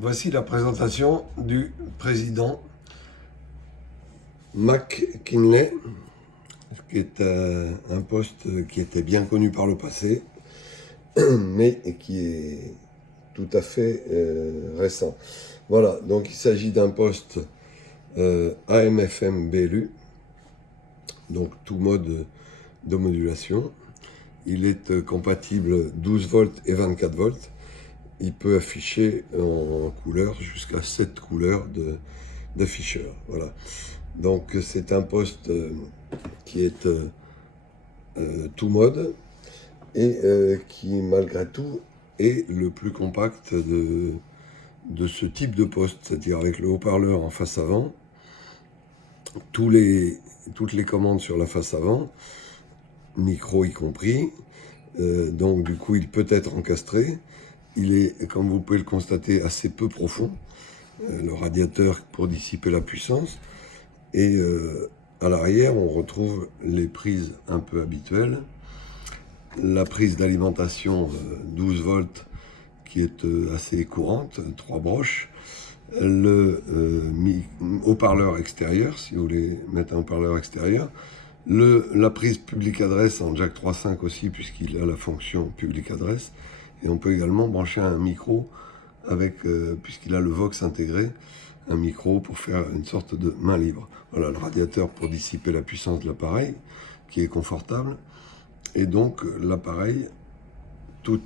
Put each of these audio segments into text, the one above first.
Voici la présentation du président McKinley, qui est un poste qui était bien connu par le passé, mais qui est tout à fait récent. Voilà, donc il s'agit d'un poste AM/FM BLU, donc tout mode de modulation. Il est compatible 12 volts et 24 volts. Il peut afficher en couleur jusqu'à 7 couleurs d'afficheur. Voilà. Donc c'est un poste qui est tout mode et qui malgré tout est le plus compact de ce type de poste, c'est-à-dire avec le haut-parleur en face avant, toutes les commandes sur la face avant, micro y compris, donc du coup il peut être encastré. Il est, comme vous pouvez le constater, assez peu profond, le radiateur pour dissiper la puissance. Et à l'arrière, on retrouve les prises un peu habituelles. La prise d'alimentation 12 volts qui est assez courante, 3 broches. Le haut-parleur extérieur, si vous voulez mettre un haut-parleur extérieur. La prise public adresse en jack 3.5 aussi, puisqu'il a la fonction public adresse. Et on peut également brancher un micro avec, puisqu'il a le Vox intégré, un micro pour faire une sorte de main libre. Voilà, le radiateur pour dissiper la puissance de l'appareil, qui est confortable. Et donc l'appareil, tout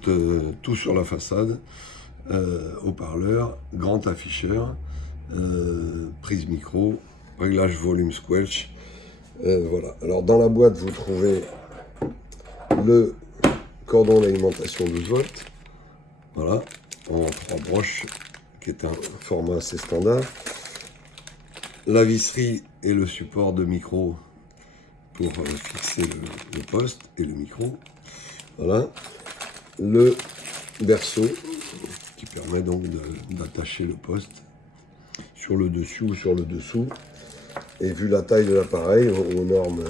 sur la façade, haut-parleur, grand afficheur, prise micro, réglage volume squelch. Voilà. Alors dans la boîte, vous trouvez le cordon d'alimentation 12 volts, voilà, en 3 broches, qui est un format assez standard. La visserie et le support de micro pour fixer le poste et le micro. Voilà. Le berceau qui permet donc d'attacher le poste sur le dessus ou sur le dessous. Et vu la taille de l'appareil, aux normes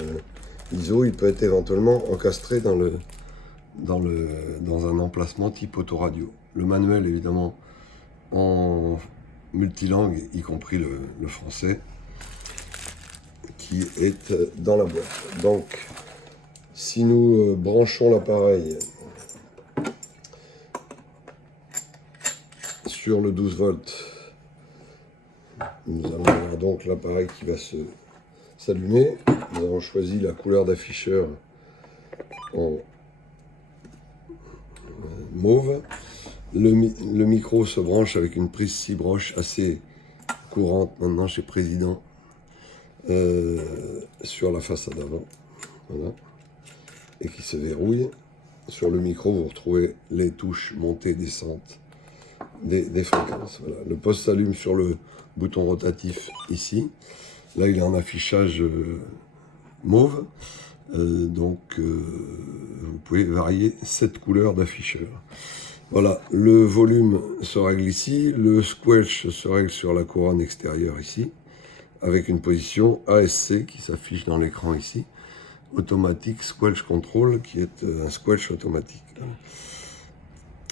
ISO, il peut être éventuellement encastré dans un emplacement type autoradio. Le manuel, évidemment, en multilangue, y compris le français, qui est dans la boîte. Donc, si nous branchons l'appareil sur le 12 volts, nous allons avoir donc l'appareil qui va s'allumer. Nous avons choisi la couleur d'afficheur en mauve. Le micro se branche avec une prise 6 broches assez courante maintenant chez Président sur la façade avant, voilà, et qui se verrouille. Sur le micro, vous retrouvez les touches montée, descente des fréquences. Voilà. Le poste s'allume sur le bouton rotatif ici. Là, il est en affichage mauve. Donc, vous pouvez varier 7 couleurs d'afficheur. Voilà, le volume se règle ici. Le squelch se règle sur la couronne extérieure ici, avec une position ASC qui s'affiche dans l'écran ici. Automatique Squelch Control, qui est un squelch automatique.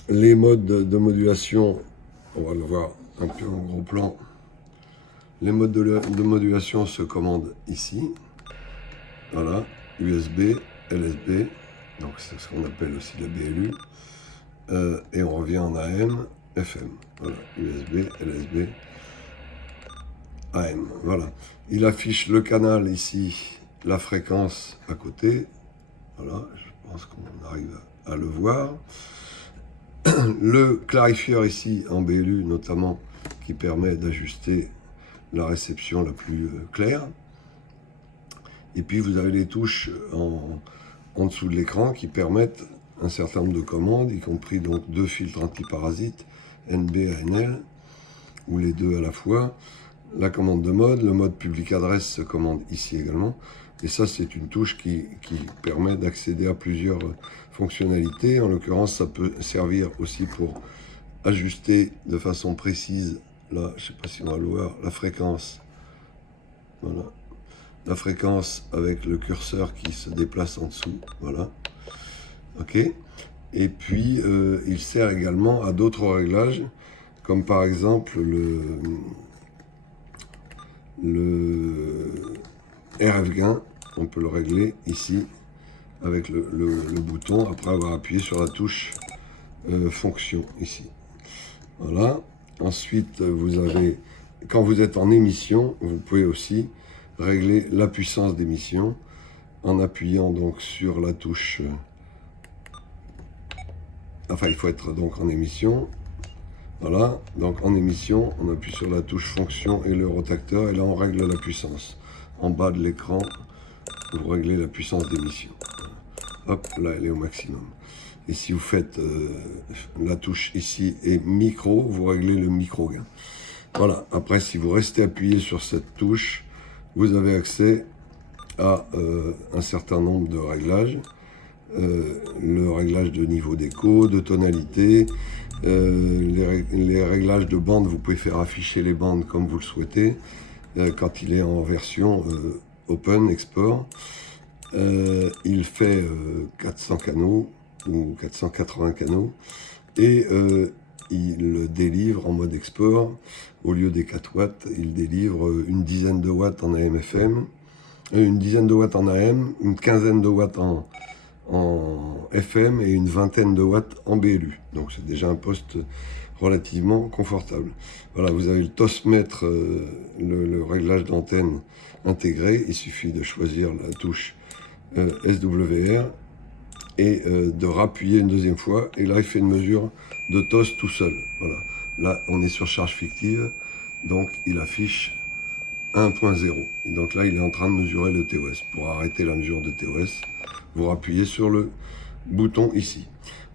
Les modes de modulation, on va le voir un peu en gros plan. Les modes de modulation se commandent ici. Voilà, USB, LSB, donc c'est ce qu'on appelle aussi la BLU. Et on revient en AM, FM. Voilà, USB, LSB, AM. Voilà. Il affiche le canal ici, la fréquence à côté. Voilà, je pense qu'on arrive à le voir. Le clarifieur ici en BLU notamment, qui permet d'ajuster la réception la plus claire. Et puis vous avez les touches en dessous de l'écran qui permettent un certain nombre de commandes, y compris donc 2 filtres antiparasites, NB et ANL, ou les deux à la fois. La commande de mode, le mode public adresse se commande ici également. Et ça, c'est une touche qui permet d'accéder à plusieurs fonctionnalités. En l'occurrence, ça peut servir aussi pour ajuster de façon précise, là, je ne sais pas si on va le voir, la fréquence. Voilà. La fréquence avec le curseur qui se déplace en dessous. Voilà. OK. Et puis, il sert également à d'autres réglages comme par exemple le RF gain, on peut le régler ici avec le bouton après avoir appuyé sur la touche fonction ici. Voilà. Ensuite, vous avez, quand vous êtes en émission, vous pouvez aussi régler la puissance d'émission en appuyant donc sur la touche. Enfin, il faut être donc en émission. Voilà, donc en émission, on appuie sur la touche fonction et le rotateur, et là on règle la puissance. En bas de l'écran, vous réglez la puissance d'émission. Hop, là elle est au maximum. Et si vous faites la touche ici et micro, vous réglez le micro gain. Voilà, après si vous restez appuyé sur cette touche, vous avez accès à un certain nombre de réglages. Le réglage de niveau d'écho, de tonalité, les réglages de bande, vous pouvez faire afficher les bandes comme vous le souhaitez quand il est en version Open Export. Il fait 400 canaux ou 480 canaux et il délivre en mode export, au lieu des 4 watts, il délivre une dizaine de watts en AM/FM, une dizaine de watts en AM, une quinzaine de watts en FM et une vingtaine de watts en BLU. Donc c'est déjà un poste relativement confortable. Voilà, vous avez le TOS-mètre, le réglage d'antenne intégré. Il suffit de choisir la touche SWR et de rappuyer une deuxième fois. Et là, il fait une mesure de TOS tout seul. Voilà. Là, on est sur charge fictive. Donc, il affiche 1.0. Et donc là, il est en train de mesurer le TOS. Pour arrêter la mesure de TOS, vous appuyez sur le bouton ici.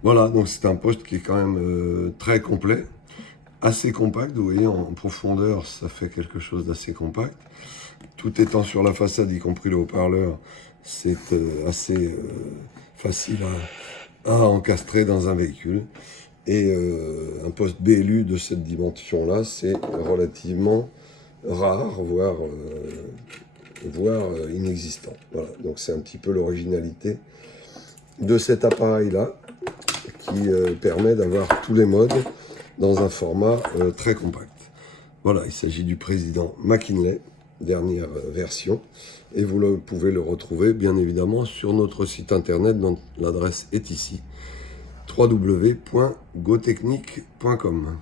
Voilà, donc c'est un poste qui est quand même très complet, assez compact. Vous voyez, en profondeur, ça fait quelque chose d'assez compact. Tout étant sur la façade, y compris le haut-parleur, c'est assez facile à encastrer dans un véhicule. Et un poste BLU de cette dimension-là, c'est relativement rare, voire inexistant. Voilà, donc c'est un petit peu l'originalité de cet appareil-là qui permet d'avoir tous les modes dans un format très compact. Voilà, il s'agit du président McKinley, dernière version, et vous pouvez le retrouver bien évidemment sur notre site internet dont l'adresse est ici, www.gotechnique.com.